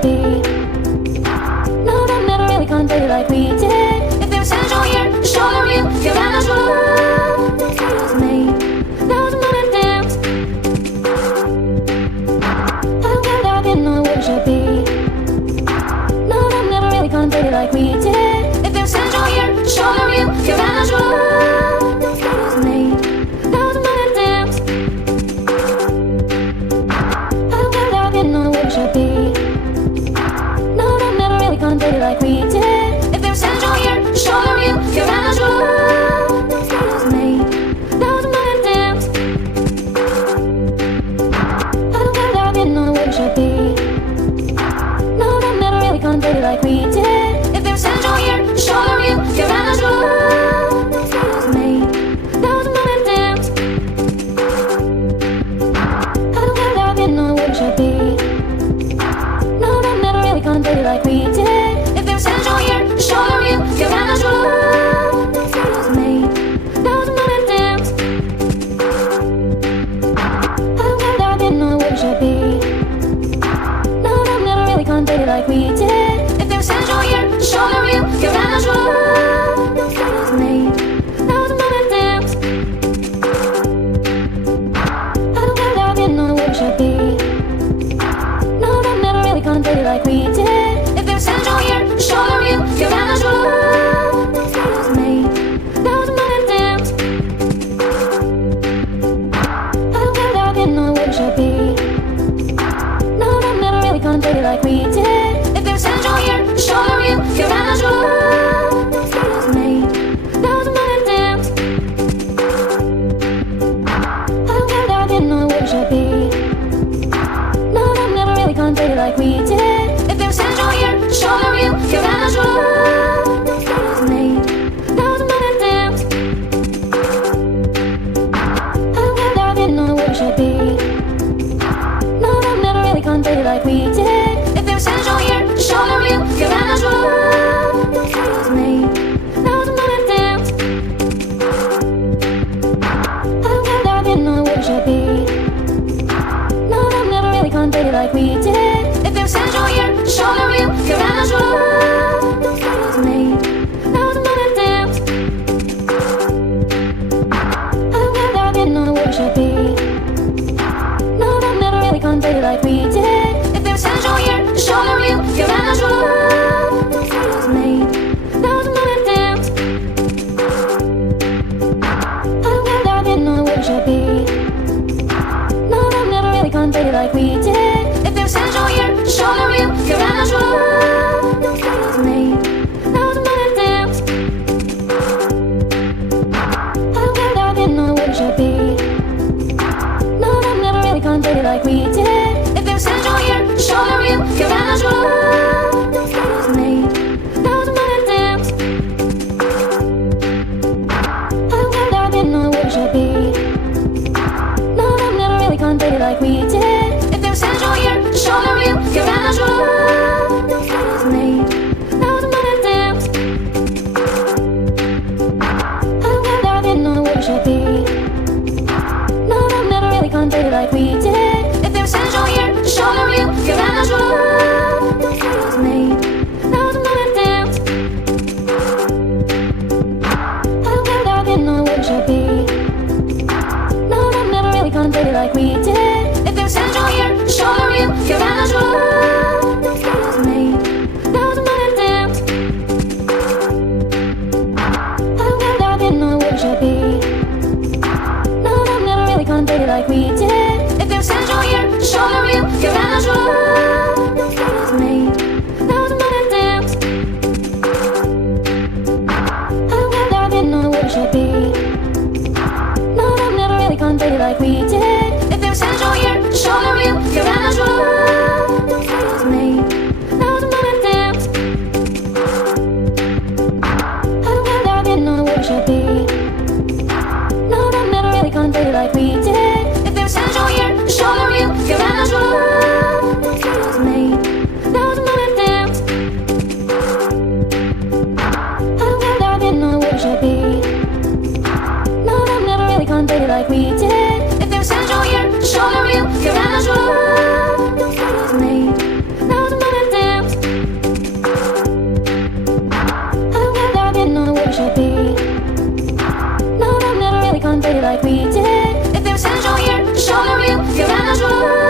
should be. No, I'm never really contemplated like we did. If there's central here, the shoulder view, feel that natural love. Don't stay with me. That was a moment dance. I don't care that I didn't know where it should be. No, I'm never really contemplated like we did. If there's central here, the shoulder view, feel that natural love. Don't stay with me. That was a moment dance. I don't care that I didn't know where it should be. No, I'm never really contemplated like we did. If there's central here, the shoulder view, feel that natural love. Don't stay with me. That was a moment dance. I don't care that I didn't know where it should be. No, I'm never really contemplated like we did. If there's central here, the shoulder view, feel that natural love. Don't stay with me. That was a moment dance. I don't care that I didn't know where it should be. No, I'm never really contemplated like we did. If there's central here, the shoulder view, feel that natural love. Don't stay with me. That was a moment dance. I don't care that I didn't know where it should be. No, I'm never really contemplated like we did. If there's central here, the shoulder view, feel that natural love. Don't stay with me. That was a moment dance. I don't care that I didn't know where it should be. No, I'm never really contemplated like we did. If there's central here, the shoulder view, feel that natural love. Don't stay with me. That was a moment dance. I don't care that I didn't know where it should be. No, I'm never really contemplated like we did. If there's central here, the shoulder view, feel that natural love. Don't stay with me. That was a moment dance. I don't care that I didn't know where it should be. No, I'm never really contemplated like we did. If there's central here, the shoulder view, feel that natural love. Don't stay with me. That was a moment dance. I don't care that I didn't know where it should be. No, I'm never really contemplated like we did. If there's central here, the shoulder view, feel that natural love. Don't stay with me. That was a moment dance. I don't care that I didn't know where it should be. No, I'm never really contemplated like we did. If there's central here, the shoulder view, feel that natural love. Don't stay with me. That was a moment dance. I don't care that I didn't know where it should be. No, I'm never really contemplated like we did. If there's central here, the shoulder view, feel that natural love. Don't stay with me. That was a moment dance. I don't care that I didn't know where it should be. No, I'm never really contemplated like we did. If there's central here, the shoulder view, feel that natural love. Don't stay with me. That was a moment dance. I don't care that I didn't know where it should be. No, I'm never really contemplated like we did. If there's central here, the shoulder view, feel that natural love. Don't stay with me. That was a moment dance. I don't care that I didn't know where it should be. No, I'm never really contemplated like we did. If there's central here, the shoulder view, feel that natural love. Don't stay with me. That was a moment dance. I don't care that I didn't know where it should be. No, I'm never really contemplated like we did. If there's central here, the shoulder view, feel that natural love. Don't stay with me. That was a moment dance. I don't care that I didn't know where it should be. No, I'm never really contemplated like we did. If there's central here, the shoulder view, feel that natural love. Don't stay with me. That was a moment dance. I don't care that I didn't know where it should be. No, I'm never really contemplated like we did. If there's central here, the shoulder view, feel that natural love. Don't stay with me. That was a moment dance. I don't care that I didn't know where it should be. No, I'm never really contemplated like we did. If there's central here, the shoulder view, feel that natural love. Don't stay with me. That was a moment dance. I don't care that I didn't know where it should be. No, I'm never really contemplated like we did. If there's central here, the shoulder view, feel that natural love. like we did. If there's essential here, show the real, you're not sure.